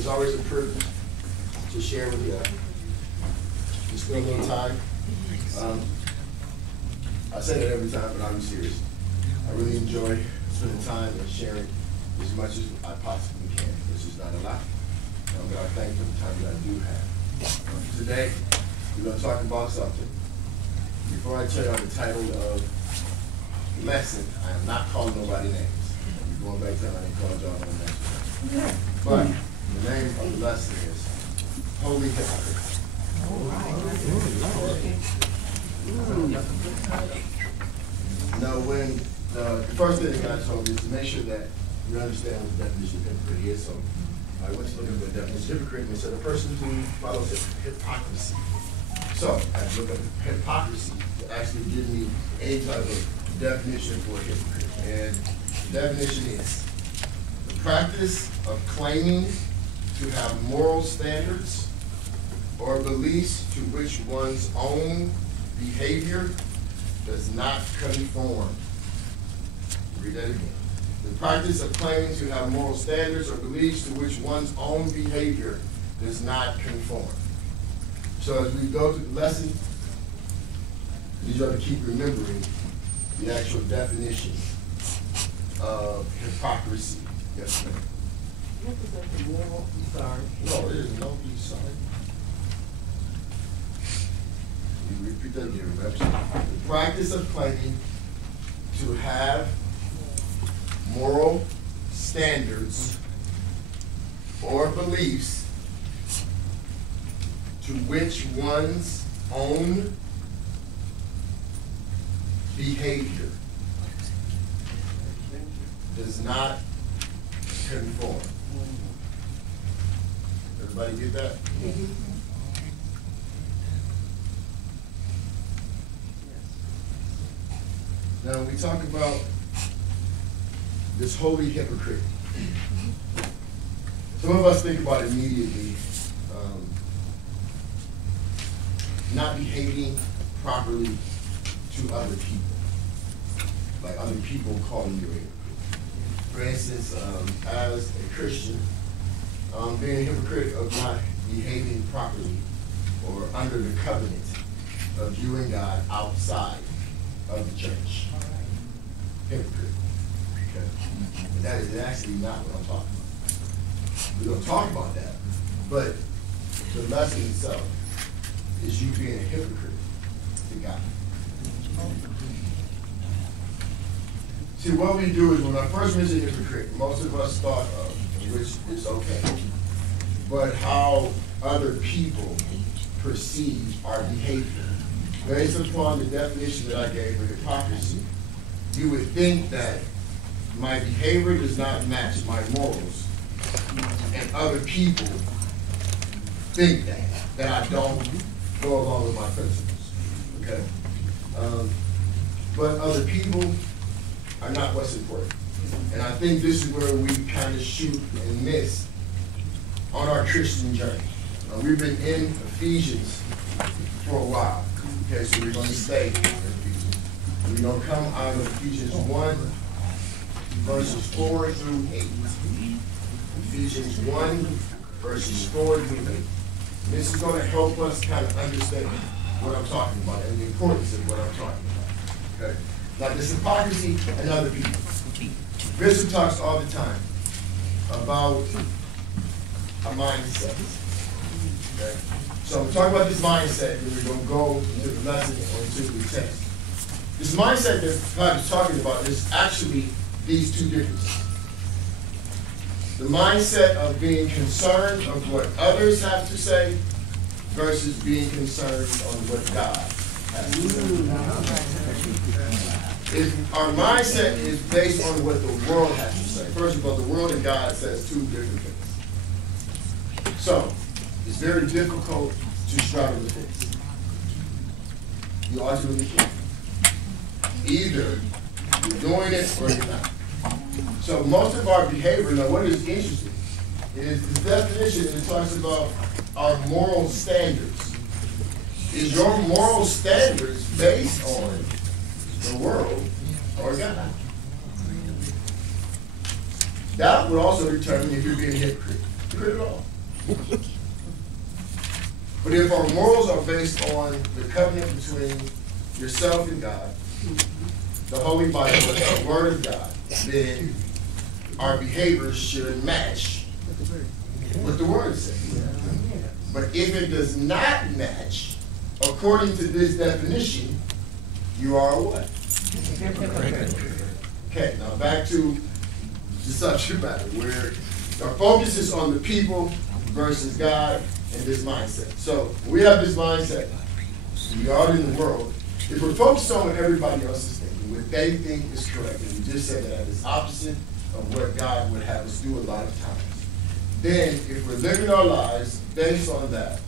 It's always a privilege to share with you. Just spend a little time. I say that every time, but I'm serious. I really enjoy spending time and sharing as much as I possibly can. This is not a lot, but I thank for the time that I do have. Today, we're going to talk about something. Before I tell you the title of the lesson, I am not calling nobody names. I'm going back to that, I didn't call y'all no names. But the name of the lesson is Holy Hypocrite. Now, when the first thing God told me is to make sure that you understand what the definition of hypocrite is. So I went to look at the definition of hypocrite and it said a person who follows hypocrisy. So I looked up hypocrisy to actually give me any type of definition for a hypocrite. And the definition is the practice of claiming to have moral standards or beliefs to which one's own behavior does not conform. Read that again. The practice of claiming to have moral standards or beliefs to which one's own behavior does not conform. So as we go through the lesson, I need you to keep remembering the actual definition of hypocrisy. Yes, ma'am. What is that? The moral? I'm sorry. No, there is no be sorry. You repeat that again, remember? The practice of claiming to have moral standards or beliefs to which one's own behavior does not conform. Everybody get that? Mm-hmm. Now, when we talk about this holy hypocrite, some of us think about immediately not behaving properly to other people, like other people calling you a hypocrite. For instance, as a Christian, being a hypocrite of not behaving properly or under the covenant of you and God outside of the church. Hypocrite. Okay. But that is actually not what I'm talking about. We're going to talk about that, but the lesson itself is you being a hypocrite to God. See, what we do is when I first mentioned hypocrite, most of us thought of, which is okay, but how other people perceive our behavior. Based upon the definition that I gave for hypocrisy, you would think that my behavior does not match my morals, and other people think that I don't go along with my principles, okay? But other people are not what's important. And I think this is where we kind of shoot and miss on our Christian journey. We've been in Ephesians for a while, okay, so we're going to stay in Ephesians. We're going to come out of Ephesians 1, verses 4 through 8. Ephesians 1, verses 4 through 8. This is going to help us kind of understand what I'm talking about and the importance of what I'm talking about. Okay? Like this hypocrisy and other people. Bishop talks all the time about a mindset. Okay? So we're talking about this mindset, and we're going to go into the lesson or into the text. This mindset that God is talking about is actually these two differences. The mindset of being concerned of what others have to say versus being concerned on what God has to say. If our mindset is based on what the world has to say, first of all, the world and God says two different things. So, it's very difficult to straddle the fence. You ultimately can't. Either you're doing it or you're not. So most of our behavior, now what is interesting, is the definition that talks about our moral standards. Is your moral standards based on the world or God? That would also determine if you're being a hypocrite. secret at all. But if our morals are based on the covenant between yourself and God, the Holy Bible, the Word of God, then our behaviors should match what the Word says. But if it does not match, according to this definition, you are a what? Okay, now back to the subject matter, where our focus is on the people versus God and this mindset. So we have this mindset, we are in the world. If we're focused on what everybody else is thinking, what they think is correct, and we just said that is opposite of what God would have us do a lot of times, then if we're living our lives based on that,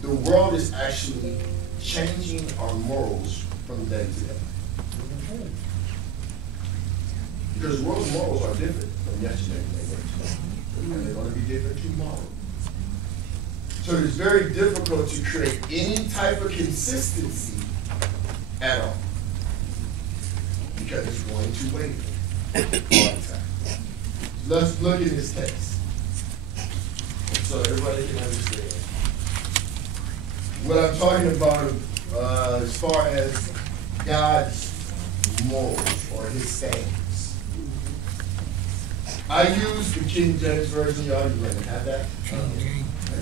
the world is actually changing our morals from day to day. Because the world's morals are different from yesterday and they're going to be different tomorrow. So it's very difficult to create any type of consistency at all. Because it's going to waver all the time. Let's look at this text so everybody can understand. What I'm talking about as far as God's morals or his standards. I use the King James Version. Y'all already have that? I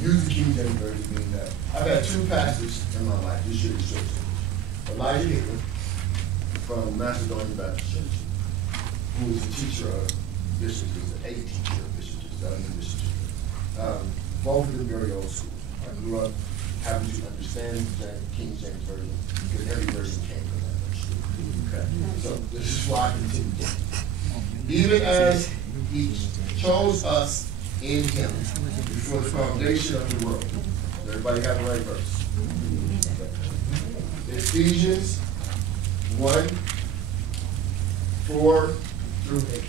use the King James Version, meaning that I've had two pastors in my life. This year is short. Elijah Hickman from Macedonian Baptist Church, who was the teacher of bishops, a teacher of bishops, both of them very old school. I grew up having to understand the King James Version because every version came from that version. Okay? So this is why I continue. Even as he chose us in him before the foundation of the world. Does everybody have the right verse? Okay. Ephesians 1, 4 through 8.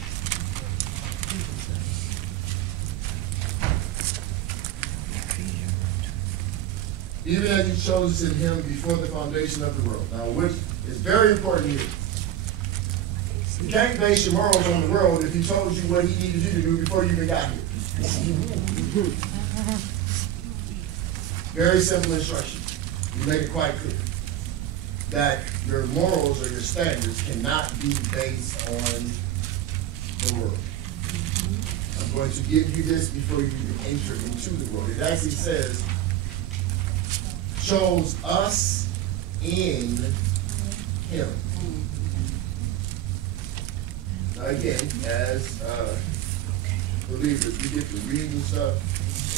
Even as he chose us in him before the foundation of the world. Now, which is very important here. You can't base your morals on the world if he told you what he needed you to do before you even got here. Very simple instruction. You make it quite clear that your morals or your standards cannot be based on the world. I'm going to give you this before you even enter into the world. It actually says, chose us in him. Now again, as believers, we get to read and stuff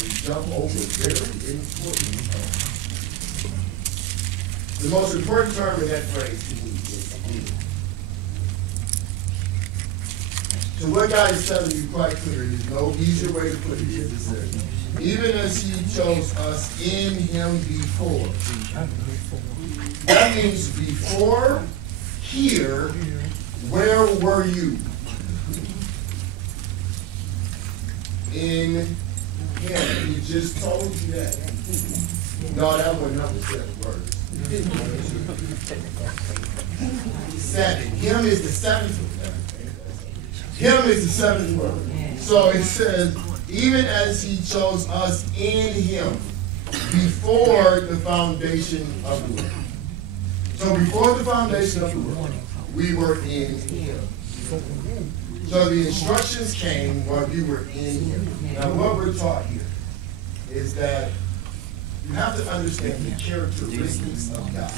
and jump over very important terms. The most important term in that phrase to me is in. So what God is telling you quite clear, there's no easier way to put it is it says, even as he chose us in him before. That means before here, where were you? In him. He just told you that. No, that wasn't number 7 words. 7. Him is the 7th word. Him is the 7th word. So it says, even as he chose us in him before the foundation of the world. So before the foundation of the world, we were in him. So the instructions came while you were in him. Now what we're taught here is that you have to understand the characteristics of God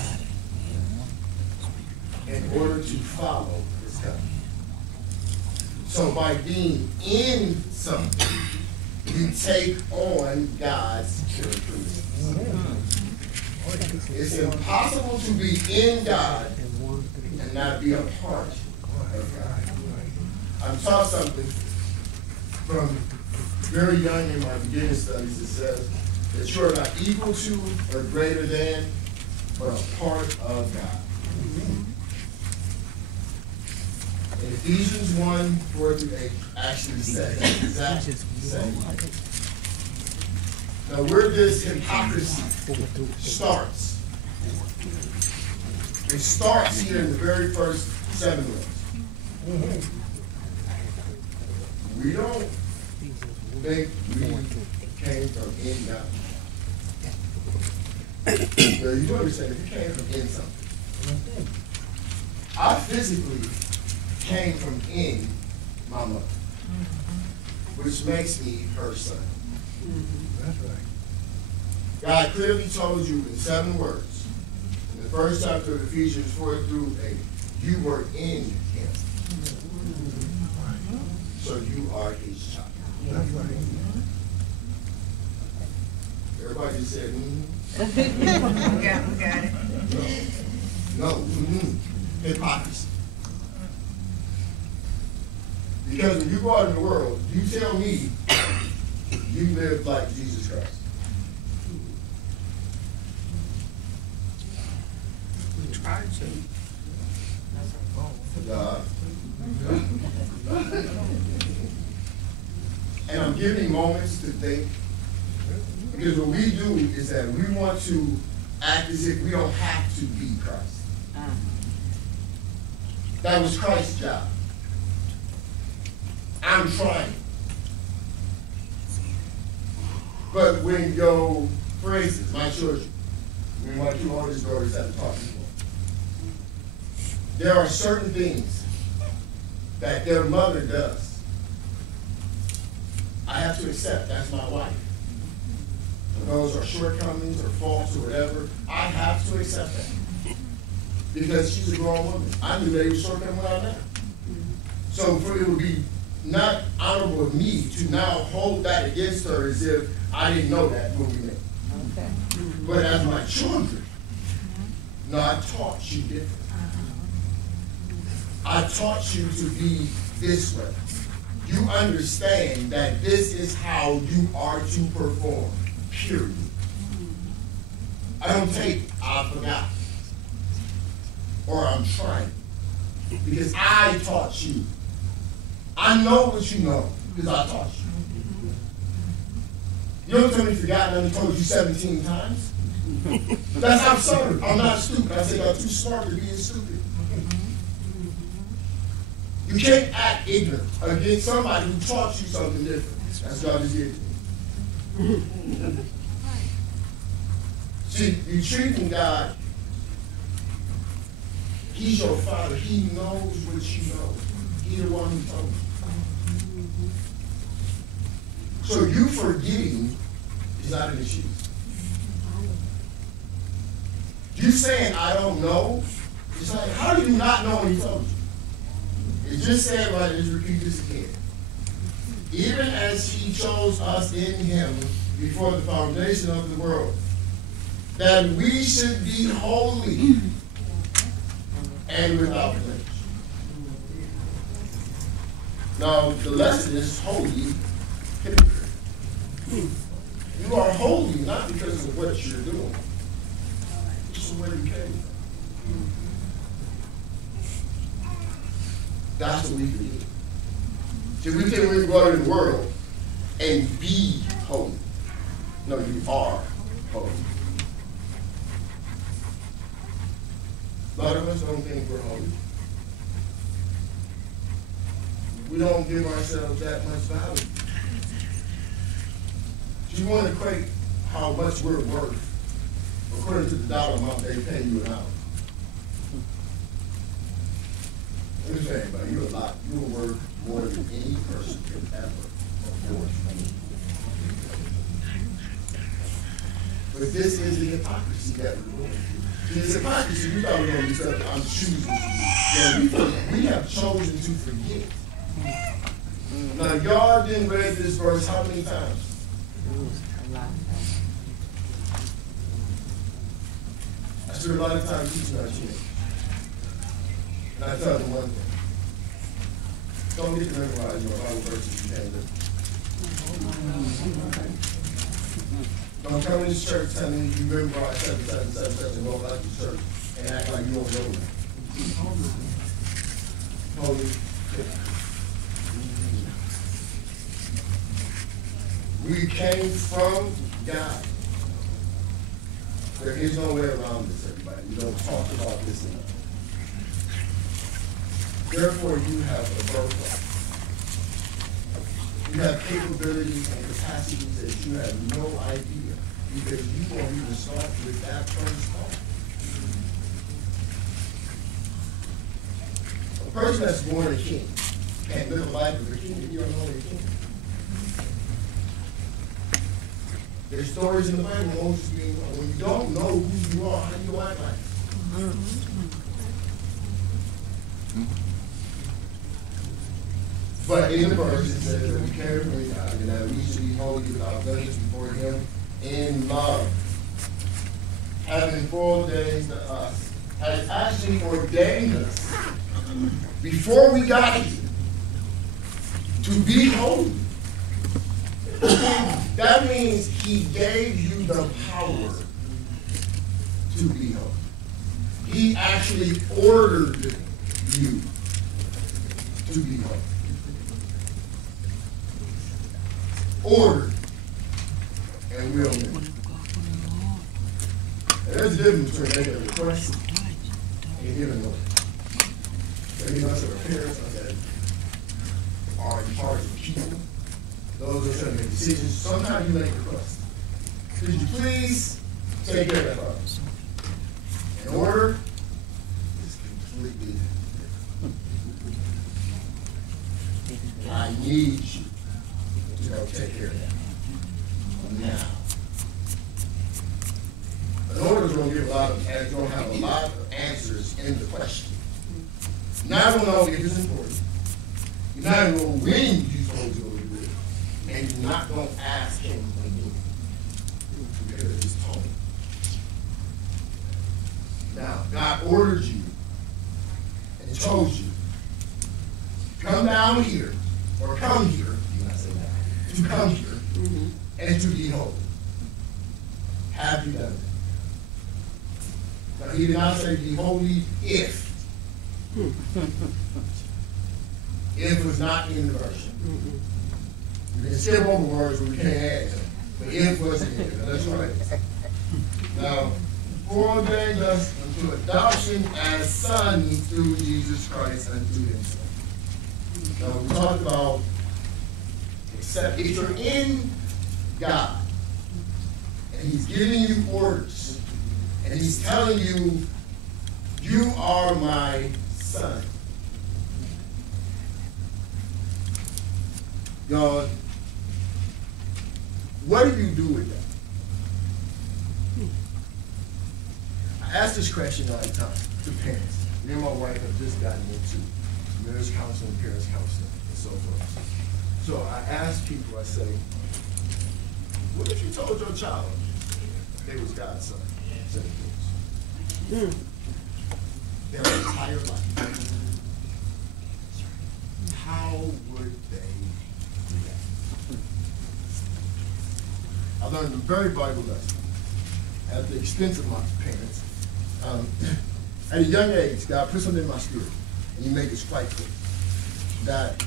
in order to follow his covenant. So by being in something, you take on God's characteristics. It's impossible to be in God and not be a part of God. I'm taught something from very young in my beginning studies that says that you're not equal to or greater than, but a part of God. And Ephesians 1, 4 through 8 actually says the exact same thing. Now where this hypocrisy starts, it starts here in the very first 7 words. We don't think we came from in God. So you understand, if you came from in something. I physically came from in my mother, which makes me her son. That's right. God clearly told you in 7 words, in the first chapter of Ephesians 4-8, you were in him. So you are his child. That's right. Everybody just said, We got it. No. Hypocrisy. Because when you go out in the world, you tell me you live like Jesus Christ. We tried to. And I'm giving moments to think, because what we do is that we want to act as if we don't have to be Christ. That was Christ's job. I'm trying. But when your, for instance, my children, when my 2 oldest daughters have to talk to me, there are certain things that their mother does. I have to accept that's my wife. If those are shortcomings or faults or whatever, I have to accept that. Because she's a grown woman. I knew they were shortcoming when I met her. So it would be not honorable of me to now hold that against her as if I didn't know that when we met. Okay. But as my children, no, I taught you different. I taught you to be this way. You understand that this is how you are to perform, period. I don't take, I forgot, or I'm trying, because I taught you. I know what you know, because I taught you. You don't tell me you forgot and I told you 17 times. That's absurd. I'm not stupid. I say I'm too smart to be stupid. You can't act ignorant against somebody who taught you something different. That's what God just did to me. See, you treating God, he's your father. He knows what you know. He's the one who told you. So you forgetting is not an excuse. You saying, I don't know, it's like, how do you not know when he told you? It's just said, right, let's repeat this again. Even as he chose us in him before the foundation of the world, that we should be holy and without blemish. Now, the lesson is holy hypocrite. You are holy not because of what you're doing, it's the way you came from. That's what we do. See, we think we go out in the world and be holy. No, you are holy. A lot of us don't think we're holy. We don't give ourselves that much value. Do you want to equate how much we're worth according to the dollar amount they pay you an hour? Let me tell you, buddy, you're a lot. You're worth more than any person could ever afford. But this is the hypocrisy that we're going through. See, this hypocrisy, we thought we were going to be stuff, I'm choosing to do. We have chosen to forget. Now, y'all didn't read this verse how many times? I spent a lot of time teaching our kids. And I tell them one thing. Don't get to memorize your Bible verses you can't do. Don't come into church telling me you memorize 7, and go back to church and act like you don't know that. Holy. We came from God. There is no way around this, everybody. We don't talk about this enough. Therefore, you have a birthright. You have capabilities and capacities that you have no idea, because you won't even start with that first thought. A person that's born a king can't live a life of a king if you don't know a king. There's stories in the Bible, Moses being, when you don't know who you are, how do you act like it? But in the verse, it says that we care for God and that we should be holy without blemish before Him in love. Having foreordained us, has actually ordained us before we got here to be holy. That means He gave you the power to be holy. He actually ordered you to be holy. Ordered and will make. There's a difference between making a request and giving an order. Maybe us as parents that are in charge of people, those who are trying to make decisions. Sometimes you make requests. Could you please take care of that problem? An order is completely different. I need you to go take care of that now. An order is going to give it's going to have a lot of answers in the question. Now I don't know if it's important. You're not going to know when you're supposed to go do it. And you're not going to ask Him again. Because it's told. Now, God ordered you and told you, come down here, or come here, you not say that, to come here and to be holy. Have you done it? Now, He did not say be holy if. If was not in the verse. You can skip over words, but we can't add them. But if wasn't in there. That's right. Now, foreordained us unto adoption as sons through Jesus Christ unto Himself. Now, we talked about, except if you're in God, and He's giving you orders, and He's telling you, you are my son. God, what do you do with that? I ask this question all the time to parents. Me and my wife have just gotten into marriage counseling, parents counseling, and so forth. So I ask people, I say, what if you told your child they was God's son? Their entire life. How would they react? I learned a very valuable lesson at the expense of my parents. At a young age, God put something in my spirit, and He made this quite clear, that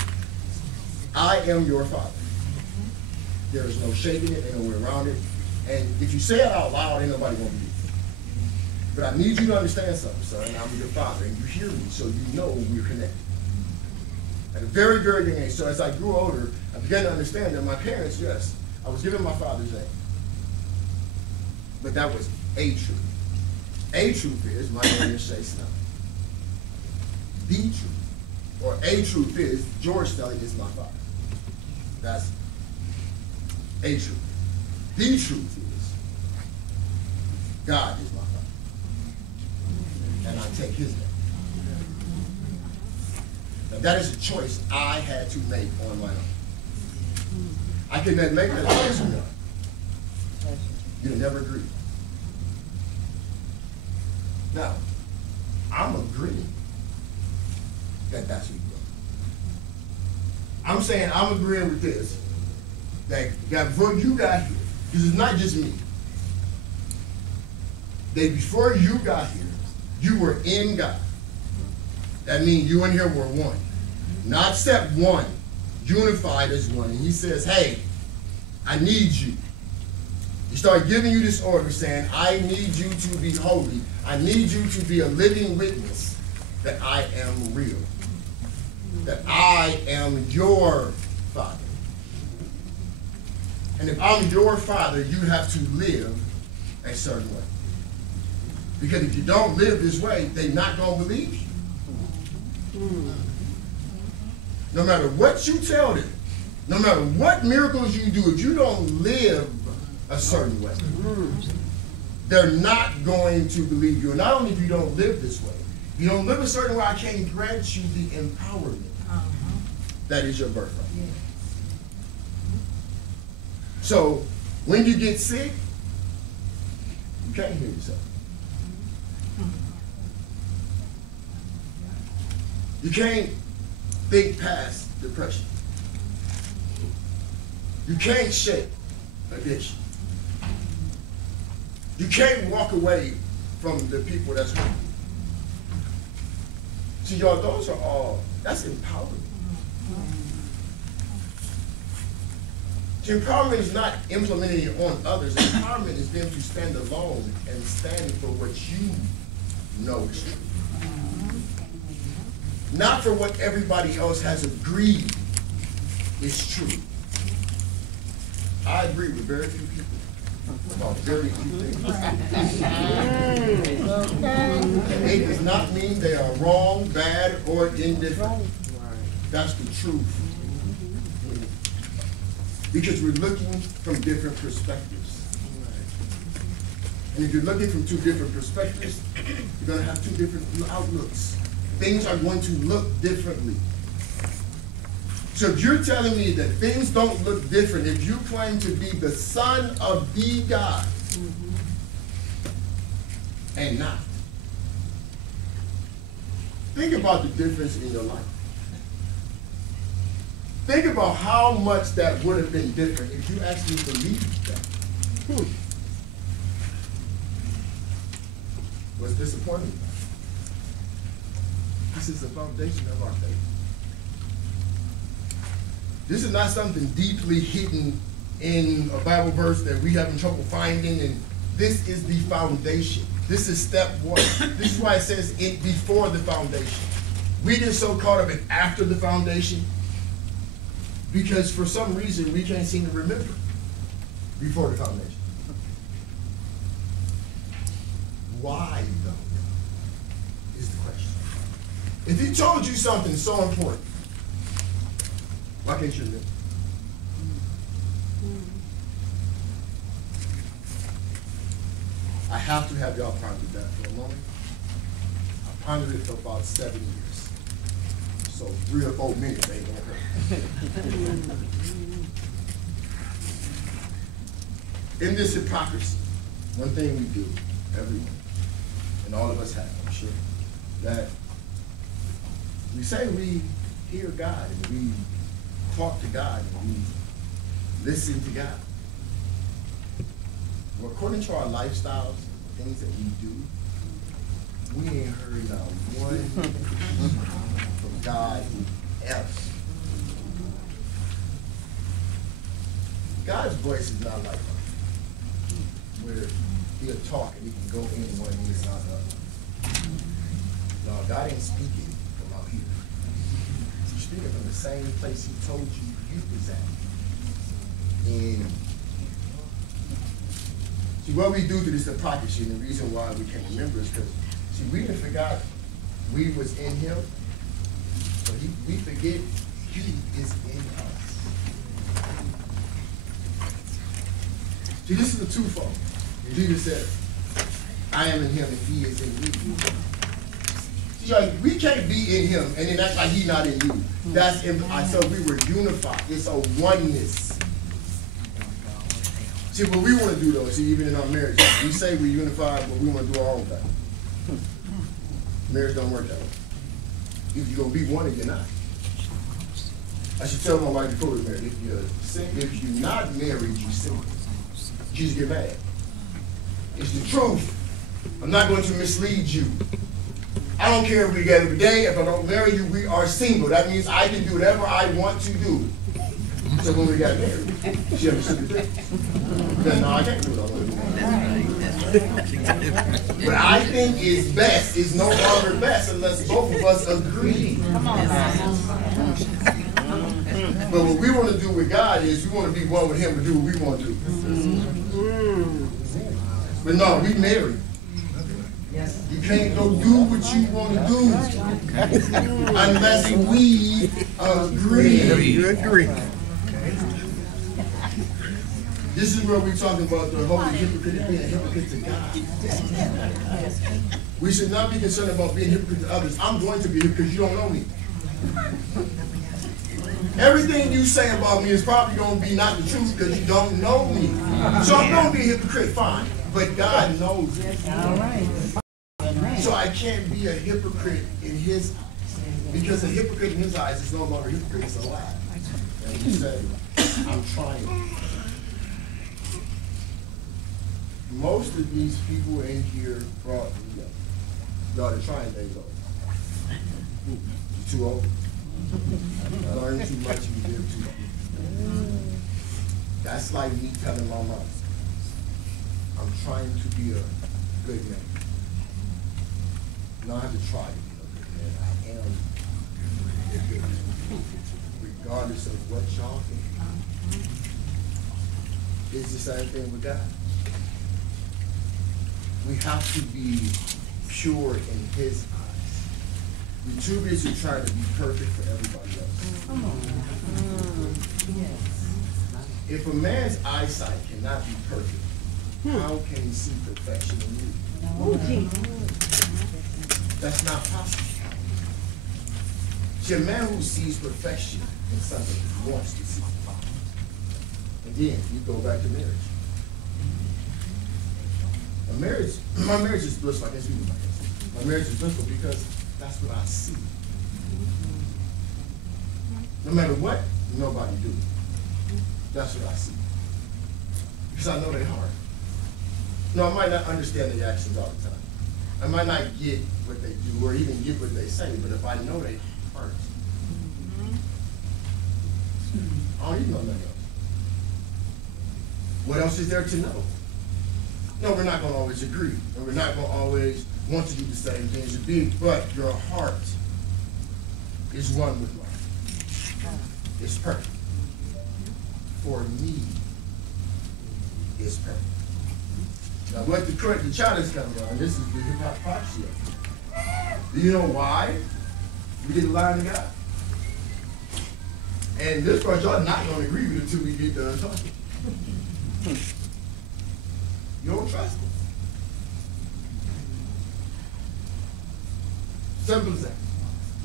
I am your father. There is no shaking it, ain't no way around it. And if you say it out loud, ain't nobody gonna believe it. But I need you to understand something, son. I'm your father, and you hear me, so you know we're connected. At a very, very young age. So as I grew older, I began to understand that my parents, yes, I was given my father's name. But that was a truth. A truth is, my name is Shay Snelling. The truth, or a truth is, George Snelling is my father. That's a truth. The truth is, God is my father. And I take His name. Now that is a choice I had to make on my own. I can then make that choice or not. You'll never agree. Now, I'm agreeing that that's what you do. I'm saying I'm agreeing with this, that before you got here, because it's not just me, that before you got here, you were in God. That means you and here were one. Not set one, unified as one. And He says, hey, I need you. He started giving you this order saying, I need you to be holy. I need you to be a living witness that I am real. That I am your Father. And if I'm your father, you have to live a certain way. Because if you don't live this way, they're not going to believe you. No matter what you tell them, no matter what miracles you do, if you don't live a certain way, they're not going to believe you. And not only if you don't live this way, if you don't live a certain way, I can't grant you the empowerment that is your birthright. So when you get sick, you can't hear yourself. You can't think past depression. You can't shake addiction. You can't walk away from the people that's with you. See, y'all, those are all, that's empowerment. See, empowerment is not implementing it on others. Empowerment is them to stand alone and stand for what you know is true. Not for what everybody else has agreed is true. I agree with very few people about very few things. And it does not mean they are wrong, bad, or indifferent. That's the truth. Because we're looking from different perspectives. And if you're looking from two different perspectives, you're going to have two different outlooks. Things are going to look differently. So if you're telling me that things don't look different, if you claim to be the son of the God and not, think about the difference in your life. Think about how much that would have been different if you actually believed that. Was disappointed. This is the foundation of our faith. This is not something deeply hidden in a Bible verse that we having trouble finding, and this is the foundation. This is step one. This is why it says it before the foundation. We get so caught up in after the foundation because for some reason we can't seem to remember before the foundation. Why though is the question. If he told you something so important, why can't you remember? I have to have y'all ponder that for a moment. I pondered it for about 7 years. So 3 or 4 minutes ain't gonna hurt. In this hypocrisy, one thing we do, everyone, and all of us have, I'm sure, that we say we hear God and we talk to God and we listen to God. Well, according to our lifestyles, the things that we do, we ain't heard not one from God else. God's voice is not like ours, where he'll talk and he can go in one ear and not the other. No, God ain't speaking from out here. He's speaking from the same place he told you was at. And see, what we do to this hypocrisy, and the reason why we can't remember is because, see, we didn't forgot we was in him, but we forget he is in us. See, this is a twofold. Jesus said, I am in him and he is in me. See, like, we can't be in him and then act like he's not in you. That's so we were unified. It's a oneness. See, what we want to do, though, see, even in our marriage, we say we're unified, but we want to do our own thing. Marriage don't work that way. If you're going to be one, you're not. I should tell my wife before we're married, if you're not married, you're single. You just get mad. It's the truth. I'm not going to mislead you. I don't care if we're together every day. If I don't marry you, we are single. That means I can do whatever I want to do. So when we got married, she understood the thing. Then, no, I can't do it all. What I think is best is no longer best unless both of us agree. Come on, But what we want to do with God is we want to be one with him to do what we want to do. But no, we married. You can't go do what you want to do unless we agree. You agree. This is where we're talking about the holy hypocrite being a hypocrite to God. We should not be concerned about being hypocrite to others. I'm going to be here because you don't know me. Everything you say about me is probably going to be not the truth because you don't know me. So I'm going to be a hypocrite, fine. But God knows me. All right. So I can't be a hypocrite in his eyes. Because a hypocrite in his eyes is no longer a hypocrite, it's a lie. And he said, I'm trying. Most of these people in here brought me up. Y'all are trying things over. You're too old. Learn too much, you live too long. That's like me telling my mom, I'm trying to be a good man. No, I have to try to be a good man. I am a good man. Regardless of what y'all think. It's the same thing with God. We have to be pure in his eyes. We're too busy trying to be perfect for everybody else. If a man's eyesight cannot be perfect, how can he see perfection in you? That's not possible. See, a man who sees perfection in something wants to see it. And then you go back to marriage. My marriage is blissful. I can speak about this. My marriage is blissful because that's what I see. No matter what, nobody do. That's what I see. Because I know their heart. No, I might not understand their actions all the time. I might not get what they do or even get what they say, but if I know their heart, I don't even know nothing else. What else is there to know? No, we're not going to always agree, and we're not going to always want to do the same things you do, but your heart is one with mine. It's perfect. For me, it's perfect. Now, what the challenge comes on, this is the hypocrisy of it. Do you know why we didn't lie to God? And this part, y'all not going to agree with it until we get done talking. You don't trust him. Simple as that.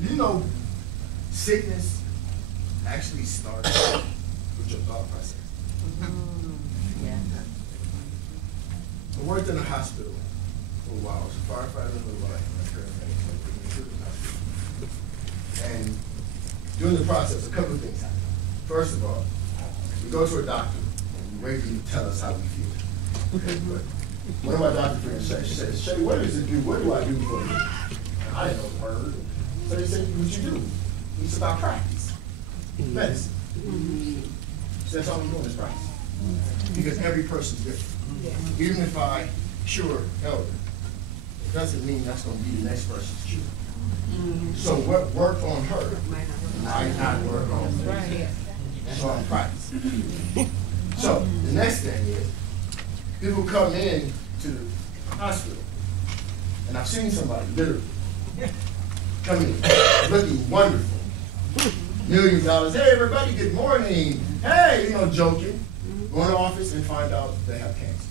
You know, sickness actually starts with your thought process. I worked in a hospital for a while. I was a firefighter in the life, and during the process, a couple of things happened. First of all, we go to a doctor and we wait for him to tell us how we feel. Okay, but one of my doctor friends said, she said, Shay, what does it do? What do I do for you? And I didn't know the word. So they said, what you do? It's about practice. Medicine. So that's all we're doing is practice. Because every person's different. Even if I cure elder, it doesn't mean that's going to be the next person's cure. So what worked on her might not work on me. So I'm practicing. So the next thing is, people come in to the hospital, and I've seen somebody literally come in looking wonderful, $millions of dollars. Hey, everybody, good morning. Hey, you know, joking. Go in the office and find out they have cancer.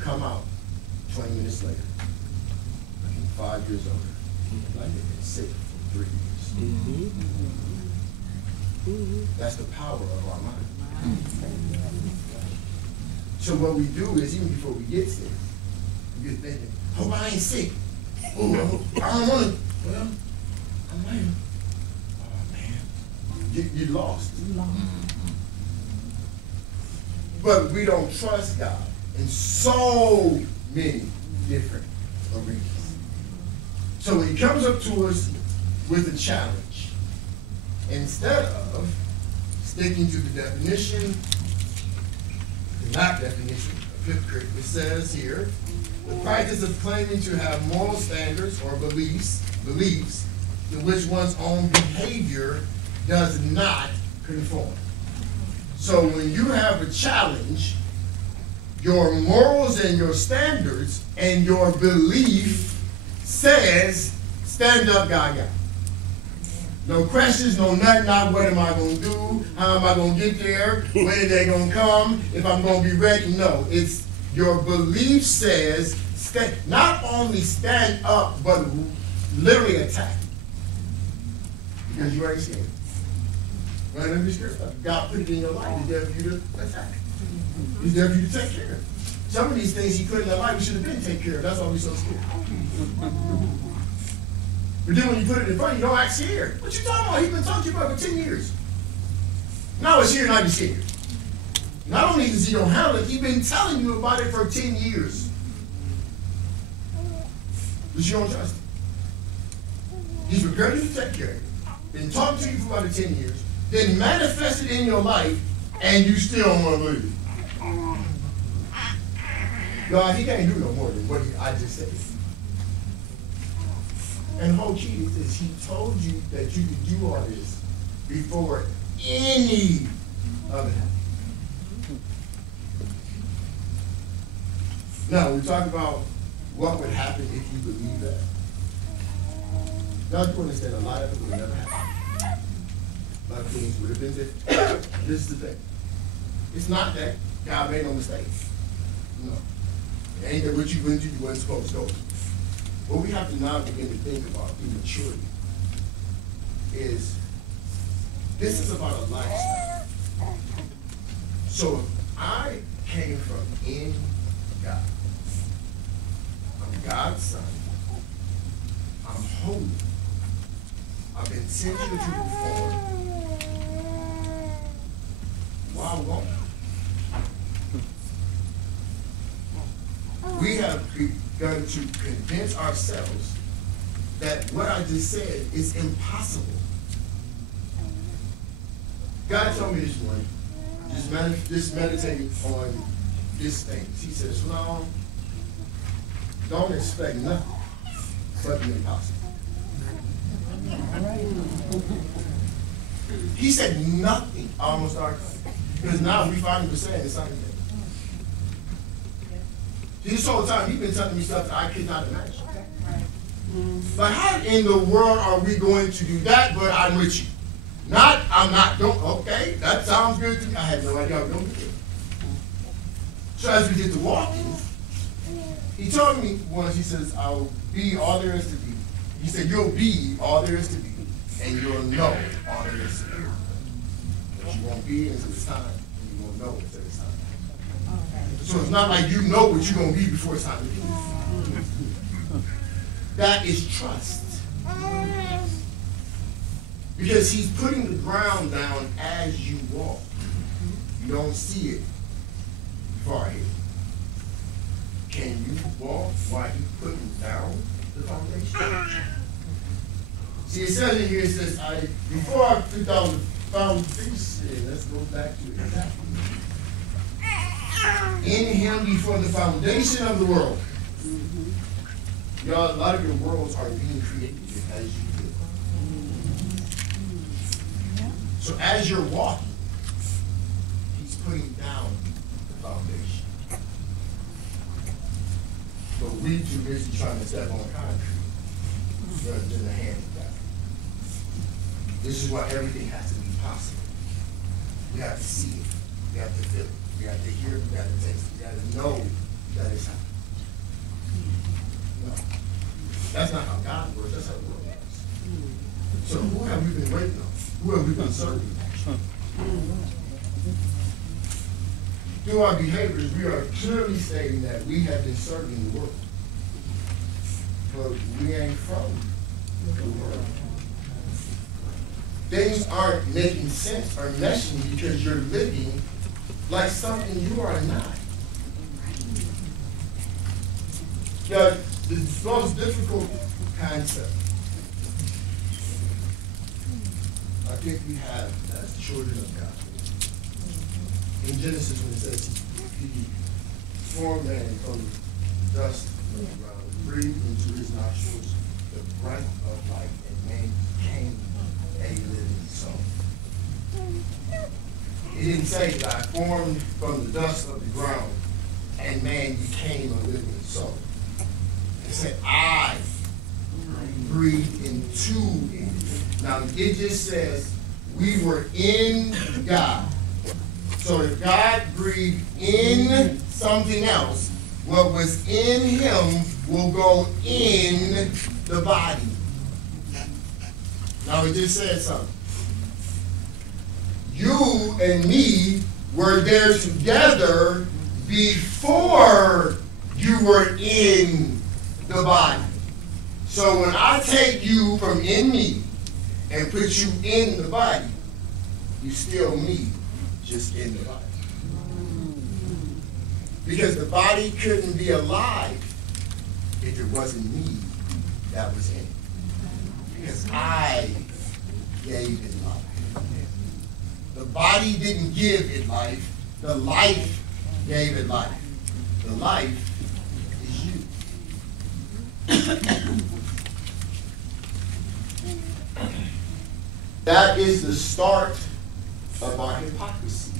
Come out 20 minutes later, 5 years older, like they've been sick for 3 years. That's the power of our mind. So what we do is, even before we get sick, we get thinking, hope I ain't sick. Oh, I don't want to. Well, I might. Oh, man. You lost. But we don't trust God in so many different arenas. So when he comes up to us with a challenge, instead of sticking to the definition, the not definition of hypocrite, it says here, the practice of claiming to have moral standards or beliefs to which one's own behavior does not conform. So when you have a challenge, your morals and your standards and your belief says, stand up, God. No questions, no nothing, not what am I going to do, how am I going to get there, when are they going to come, if I'm going to be ready. No, it's your belief says, not only stand up, but literally attack. Because you ain't scared. Right? Let me scared. God put it in your life. He's there for you to attack. He's there for you to take care of. Some of these things he put in our life, we should have been taken care of. That's why we're so scared. But then when you put it in front of you, don't act scared. What you talking about? He's been talking to you about it for 10 years. Now it's here, now you're scared. Not only does he don't handle it, he's been telling you about it for 10 years. But you don't trust him. He's prepared you to take care of it. Been talking to you for about 10 years. Then manifest it in your life, and you still don't want to believe it. God, he can't do no more than what I just said. And the whole key is this. He told you that you could do all this before any of it happened. Now, we talk about what would happen if you believe that. Now, you understand a lot of it would never happen. A lot of things would have been different. This is the thing. It's not that God made no mistakes. No. It ain't that what you went to, you weren't supposed to go. What we have to now begin to think about in maturity is this is about a lifestyle. So if I came from in God, I'm God's son, I'm holy, I've been sent here to perform, why won't I? We have begun to convince ourselves that what I just said is impossible. God told me this morning, just meditate on this thing. He says, no, don't expect nothing but the impossible. He said nothing almost our time. Because now we finally saying the same thing. This whole time, he's been telling me stuff that I could not imagine. But how in the world are we going to do that, but I'm with you? Not, I'm not, don't, okay, that sounds good to me. I had no idea I was going to do it. So as we did the walking, he told me once, he says, I'll be all there is to be. He said, you'll be all there is to be, and you'll know all there is to be. But you won't be until it's time, and you won't know until it's time. So it's not like you know what you're going to be before it's time to be. That is trust. Because he's putting the ground down as you walk. You don't see it far ahead. Can you walk while he's putting down the foundation? See, it says in here, it says, before I put down the foundation, let's go back to it exactly. In him before the foundation of the world. Y'all, a lot of your worlds are being created as you live. So as you're walking, he's putting down the foundation. But we too busy trying to step on concrete rather than the hand of God. This is why everything has to be possible. We have to see it. We have to feel it. We have to hear it. We have to taste it. We have to know that it's happening. No. That's not how God works. That's how the world works. So who have we been waiting on? Who have we been serving? Through our behaviors, we are clearly stating that we have been serving the world. But we ain't from the world. Things aren't making sense or meshing because you're living like something you are not. The most difficult concept I think we have as children of God. In Genesis, when it says he formed man from dust of the ground, breathed into his nostrils the breath of life, and man became a living soul. He didn't say that I formed from the dust of the ground and man became a living soul. He said I breathed into it. Now it just says we were in God. So if God breathed in something else, what was in him will go in the body. Now it just said something. You and me were there together before you were in the body. So when I take you from in me and put you in the body, you still me, just in the body. Because the body couldn't be alive if it wasn't me that was in it. Because I gave it life. The body didn't give it life. The life gave it life. The life is you. That is the start of our hypocrisy.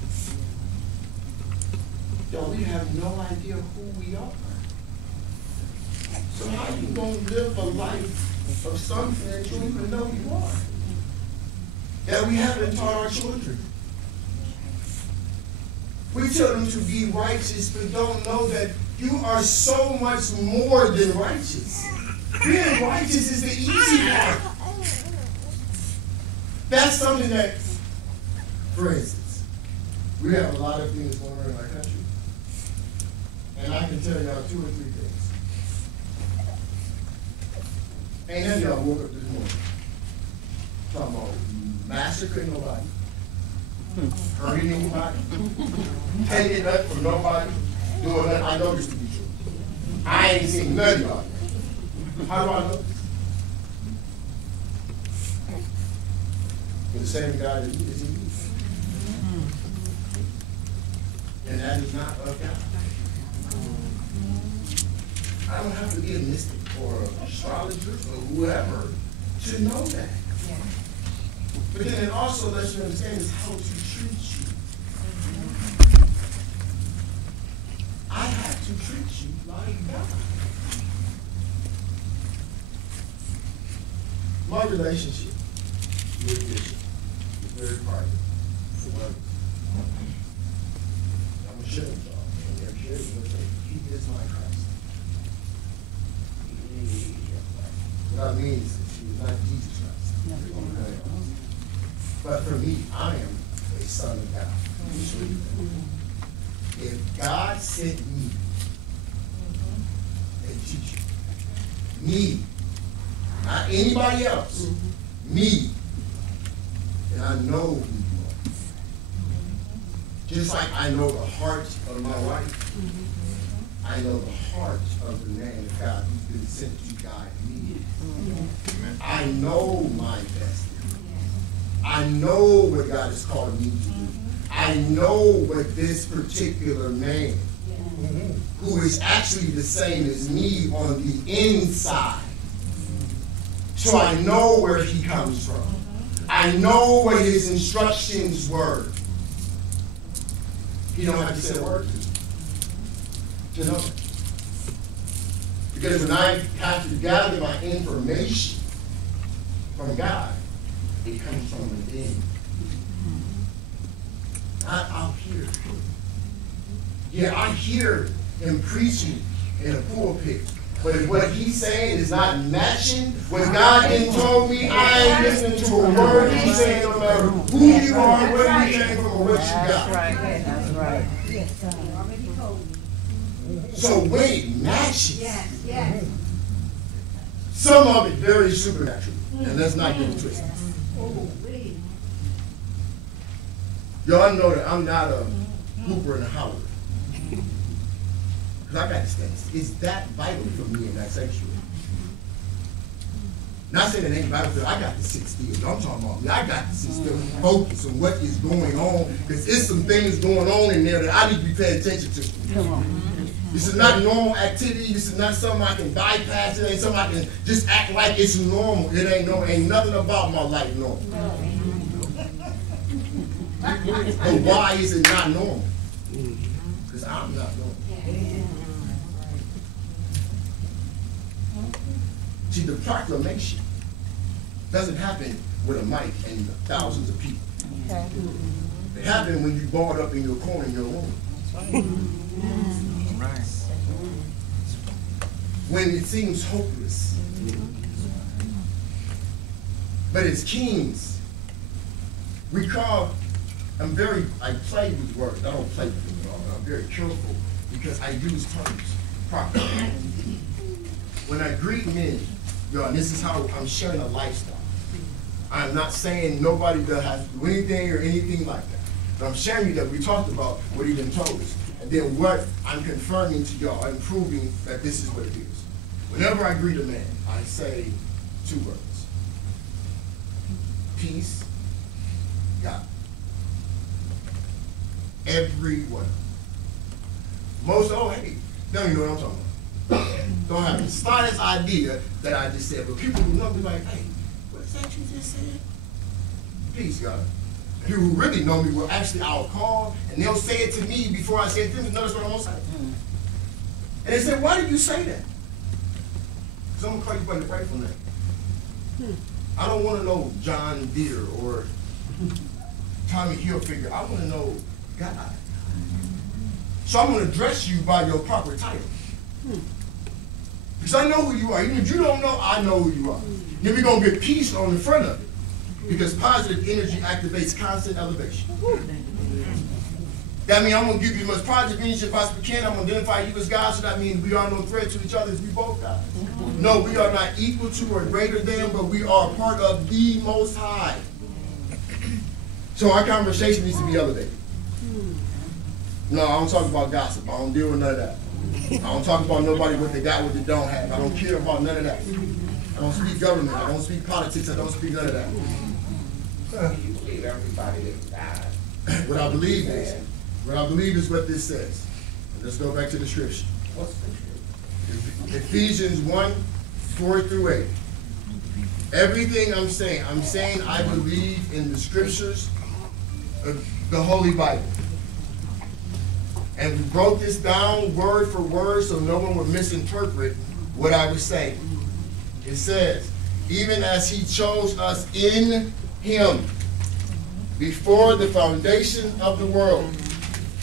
Yo, we have no idea who we are. So how you gonna live a life of something that you don't even know you are? That we haven't taught our children. We tell them to be righteous, but don't know that you are so much more than righteous. Being righteous is the easy part. That's something that, for instance, we have a lot of things going on in our country. And I can tell y'all 2 or 3 things. Ain't none of y'all woke up this morning talking about massacring nobody, hurting anybody, taking nothing from nobody, doing nothing. I know this to be true. I ain't seen none of y'all. How do I know this? For the same God that is in you. And that is not of God. I don't have to be a mystic or an astrologer or whoever to know that. But then it also lets you understand is how to treat you. I have to treat you like God. My relationship with Bishop is very private. I'm going to share with y'all. And they're sharing with me. He is my Christ. What I mean is that she is not Jesus Christ. But for me, I am a son of God. If God sent me a teacher, me, not anybody else, me, and I know who you are. Just like I know the heart of my wife, I know the heart of the man of God who's been sent to guide me. I know my destiny. I know what God has called me to do. I know what this particular man, who is actually the same as me on the inside. So I know where he comes from. I know what his instructions were. He don't have to say a word to me. You know? Because when I have to gather my information from God, it comes from within. Not out here. Yeah, I hear him preaching in a pulpit. But if what he's saying is not matching what God then told me, I ain't listening to a word he's saying, no matter who you are, where you came from, or what you got. That's right. That's right. So when it matches, Yes. some of it very supernatural. And let's not get it twisted. Y'all know that I'm not a hooper and a howler. Because I got to stand. It's that vital for me in that sanctuary. Not saying it ain't vital, because I got to sit still. I'm talking about me. I got to sit still and focus on what is going on. Because there's some things going on in there that I need to be paying attention to. Come on. This is not normal activity. This is not something I can bypass. It ain't something I can just act like it's normal. It ain't normal. Ain't nothing about my life normal. But why is it not normal? Because I'm not normal. See, the proclamation doesn't happen with a mic and thousands of people. Okay. It happened when you balled up in your corner in your room. When it seems hopeless. But as kings, I play with words. I don't play with them at all. I'm very careful because I use terms properly. When I greet men, y'all, and this is how I'm sharing a lifestyle. I'm not saying nobody does have to do anything or anything like that. But I'm sharing you that we talked about what he done told us. And then what I'm confirming to y'all and proving that this is what it is. Whenever I greet a man, I say 2 words. Peace, God. Everyone. Most, oh, hey, don't even know what I'm talking about. Don't have the slightest idea that I just said. But people who know me like, hey, what's that you just said? Peace, God. People who really know me will actually, I'll call, and they'll say it to me before I say it to them. Notice what I'm going to say. And they say, why did you say that? Because I'm going to call you by the rightful name. I don't want to know John Deere or Tommy Hilfiger. I want to know God. So I'm going to address you by your proper title. Because I know who you are. Even if you don't know, I know who you are. Then we're going to get peace on the front of it. Because positive energy activates constant elevation. That means I'm going to give you as much positive energy as I possibly can. I'm going to identify you as God, so that means we are no threat to each other as we both God. No, we are not equal to or greater than, but we are part of the Most High. So our conversation needs to be elevated. No, I don't talk about gossip. I don't deal with none of that. I don't talk about nobody what they got, what they don't have. I don't care about none of that. I don't speak government. I don't speak politics. I don't speak none of that. You believe everybody is God. What I believe is what this says. Let's go back to the scripture. What's the truth? Ephesians 1:4-8. Everything I'm saying I believe in the scriptures of the Holy Bible. And we broke this down word for word so no one would misinterpret what I was saying. It says, even as he chose us in him before the foundation of the world,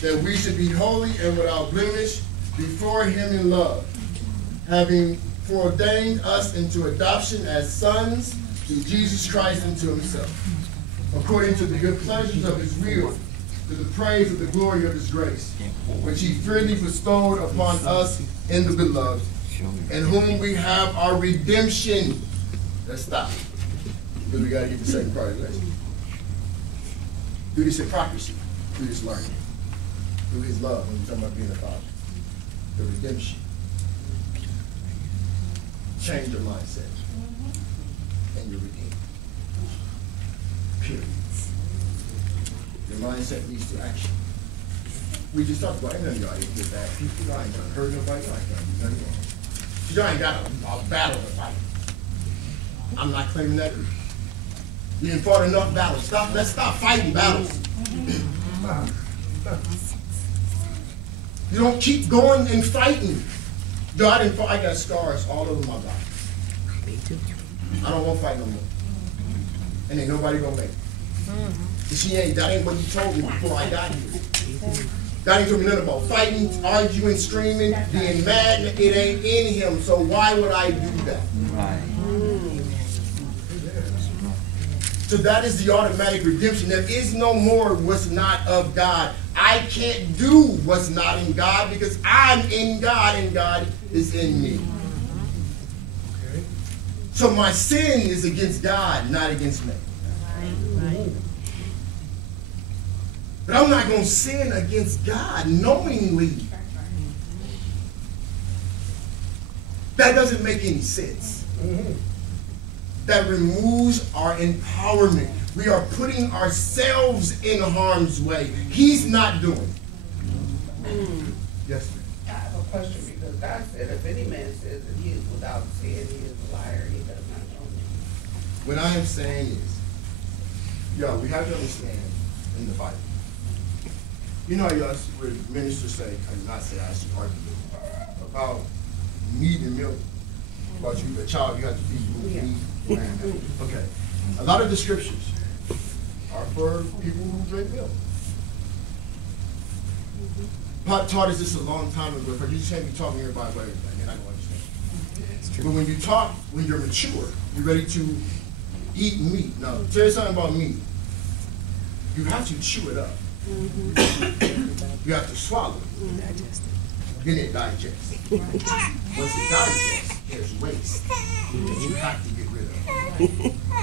that we should be holy and without blemish before him in love, having foreordained us into adoption as sons through Jesus Christ unto himself, according to the good pleasures of his will, to the praise of the glory of his grace, which he freely bestowed upon us in the beloved, in whom we have our redemption. Let's stop, because we got to get the second part of the lesson. Through this hypocrisy, through this learning, through his love, when we're talking about being a father, the redemption. Change your mindset, and you're redeemed. Period. Your mindset leads to action. We just talked about, ain't none of y'all ain't get bad people. Y'all ain't gonna hurt nobody. Y'all ain't gonna do nothing wrong. Y'all ain't got a battle to fight. I'm not claiming that. You didn't fought enough battles. Let's stop fighting battles. You don't keep going and fighting. Yo, I got scars all over my body. I don't want to fight no more. And ain't nobody gonna make it. That ain't what you told me before I got here. God ain't told me nothing about fighting, arguing, screaming, being mad. It ain't in him. So why would I do that? Right. So that is the automatic redemption. There is no more what's not of God. I can't do what's not in God because I'm in God and God is in me. Okay. So my sin is against God, not against me. Right. But I'm not going to sin against God knowingly. That doesn't make any sense. That removes our empowerment. We are putting ourselves in harm's way. He's not doing it. Yes, ma'am. I have a question because God said, if any man says that he is without sin, he is a liar. He does not know me. What I am saying is, we have to understand in the Bible. You know how us with ministers say, I did not say I should argue about meat and milk. About you, a child, you have to feed meat. Okay. A lot of the scriptures are for people who drink milk. Pot taught us this a long time ago, but you just can't be talking to everybody about everything, and I don't understand. But when you talk, when you're mature, you're ready to eat meat. Now, tell you something about meat. You have to chew it up. You have to swallow it. Then it digests. Once it digests, there's waste that you have to get rid of.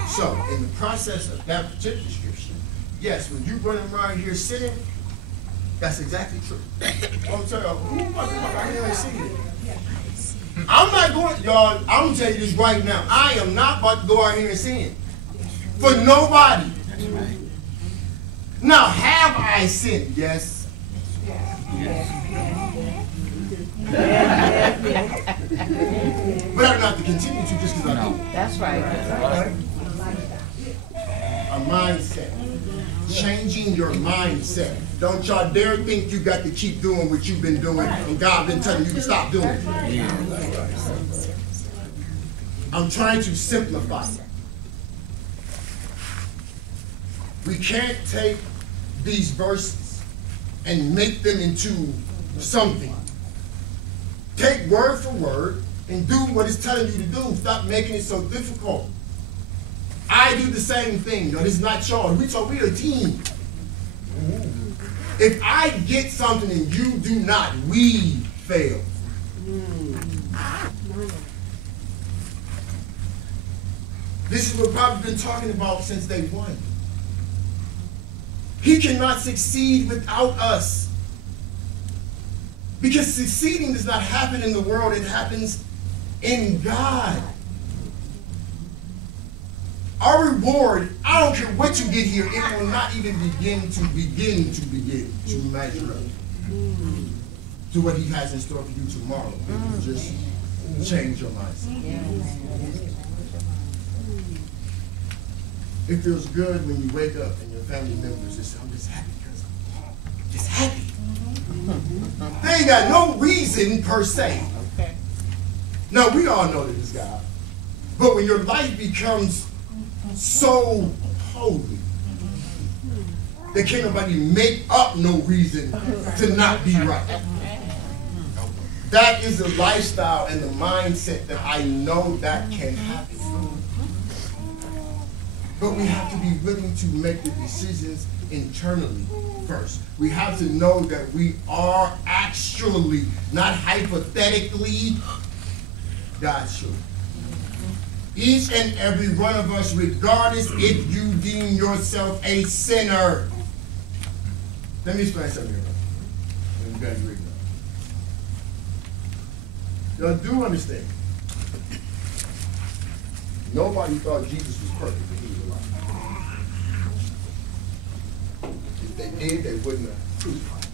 So, in the process of that particular scripture, yes, when you running around here sitting, that's exactly true. I'm telling you, who am I going out here and see it? I'm not going, y'all, I'm going to tell you this right now. I am not about to go out here and sin. For nobody. Now, have I sinned? Yes. But I don't have to continue to just because I do. That's right. A mindset. Changing your mindset. Don't y'all dare think you got to keep doing what you've been doing and God been telling you to stop doing it. I'm trying to simplify it. We can't take these verses and make them into something. Take word for word and do what it's telling you to do. Stop making it so difficult. I do the same thing. No, this is not y'all. We're a team. If I get something and you do not, we fail. This is what Bob's been talking about since day one. He cannot succeed without us. Because succeeding does not happen in the world, it happens in God. Our reward, I don't care what you get here, it will not even begin to measure up to what he has in store for you tomorrow. It will just change your mindset. It feels good when you wake up and your family members just say, I'm just happy because I'm just happy. They ain't got no reason per se. Okay. Now, we all know that it's God. But when your life becomes so holy that can't nobody make up no reason to not be right. That is the lifestyle and the mindset that I know that can happen. But we have to be willing to make the decisions internally first. We have to know that we are actually, not hypothetically, God's children. Each and every one of us, regardless if you deem yourself a sinner. Let me explain something here. Let me guys read that. Y'all do understand. Nobody thought Jesus was perfect when he was alive. If they did, they wouldn't have crucified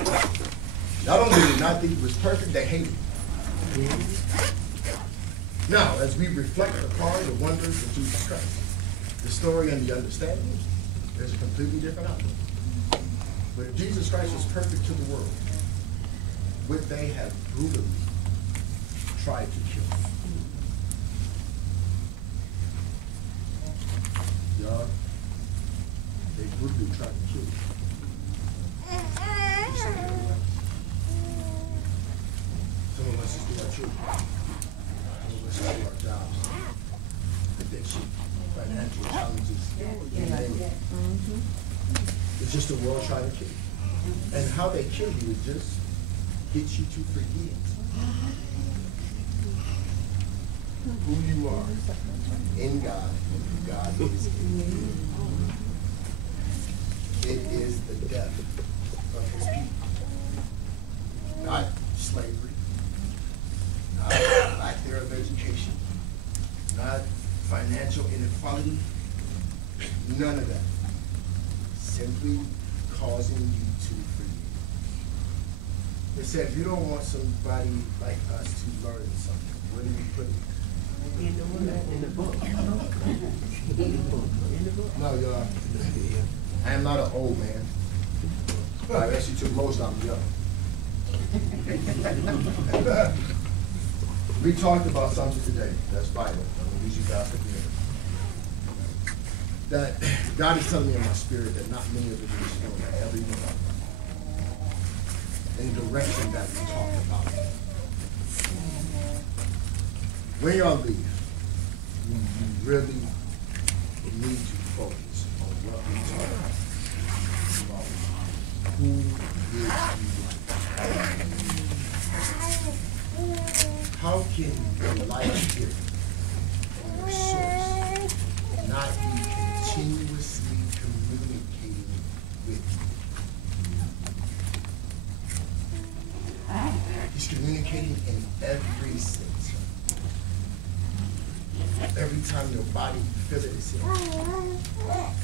him. Not only did they not think he was perfect, they hated him. Now, as we reflect upon the wonders of Jesus Christ, the story and the understanding, there's a completely different outlook. But if Jesus Christ was perfect to the world, would they have brutally tried to kill him? Y'all, they brutally tried to kill him. Some of us just do our children. Some of us do our jobs. Addiction, financial challenges. It's just the world trying to kill you. And how they kill you is just get you to forget who you are in God and who God is in you. It is the death of his people. Not slavery, not lack thereof education, not financial inequality, none of that. Simply causing you to forget. It said, if you don't want somebody like us to learn something, where do you put it? In the book. No, y'all. I am not an old man. I actually took most of them young. We talked about something today that's vital. I'm going to use you guys for here. That God is telling me in my spirit that not many of the leaders know everyone in the direction that we talked about. When y'all leave, you really need to focus on what we talk about. Who is you? How can your life here on your source not be continuously communicating with you? He's communicating in every sense. Every time your body you feel it is him.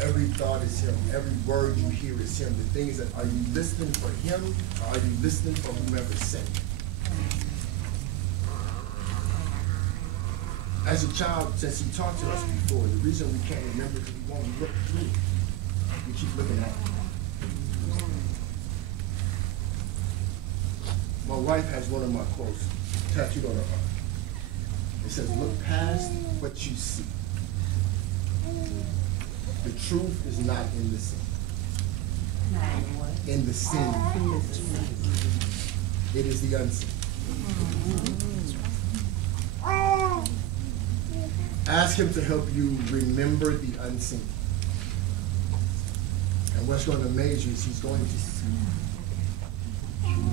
Every thought is him. Every word you hear is him. The thing is that, are you listening for him or are you listening for whomever sent you? As a child, since he talked to us before, the reason we can't remember is we won't look through it. We keep looking at it. My wife has one of my quotes tattooed on her arm. It says, look past what you see. The truth is not in the sin. In the sin. It is the unseen. Ask him to help you remember the unseen. And what's going to amaze you is he's going to see.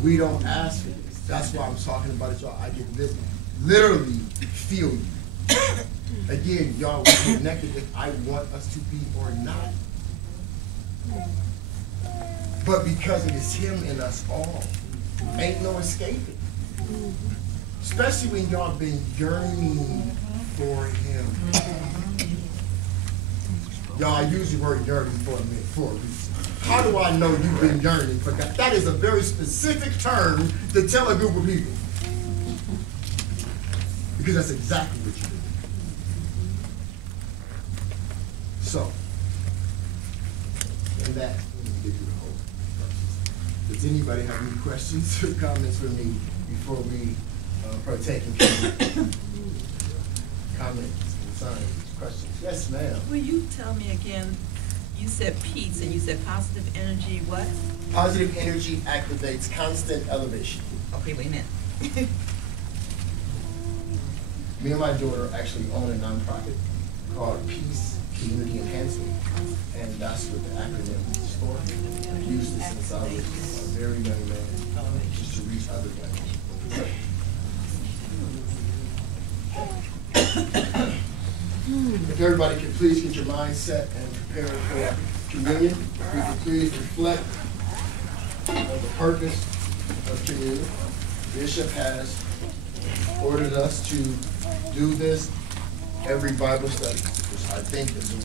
We don't ask for this. That's why I'm talking about it, y'all. I get this. Literally feel you. Again, y'all, we're connected if I want us to be or not. But because it is him in us all, ain't no escaping. Especially when y'all been yearning for him. Y'all, I use the word yearning for a minute, for a reason. How do I know you've been yearning for God? That is a very specific term to tell a group of people. Because that's exactly what you do. So, in that, let me give you the whole process. Does anybody have any questions or comments for me before we partake in comments, concerns, questions? Yes, ma'am. Will you tell me again, you said peace and you said positive energy, what? Positive energy activates constant elevation. Okay, wait a minute. Me and my daughter actually own a nonprofit called Peace Community Enhancement, and that's what the acronym is for. I've used this since I was a very young man, just to reach other young people. If everybody could please get your mind set and prepare for communion, if we could please reflect on the purpose of communion. Bishop has ordered us to do this every Bible study, which I think is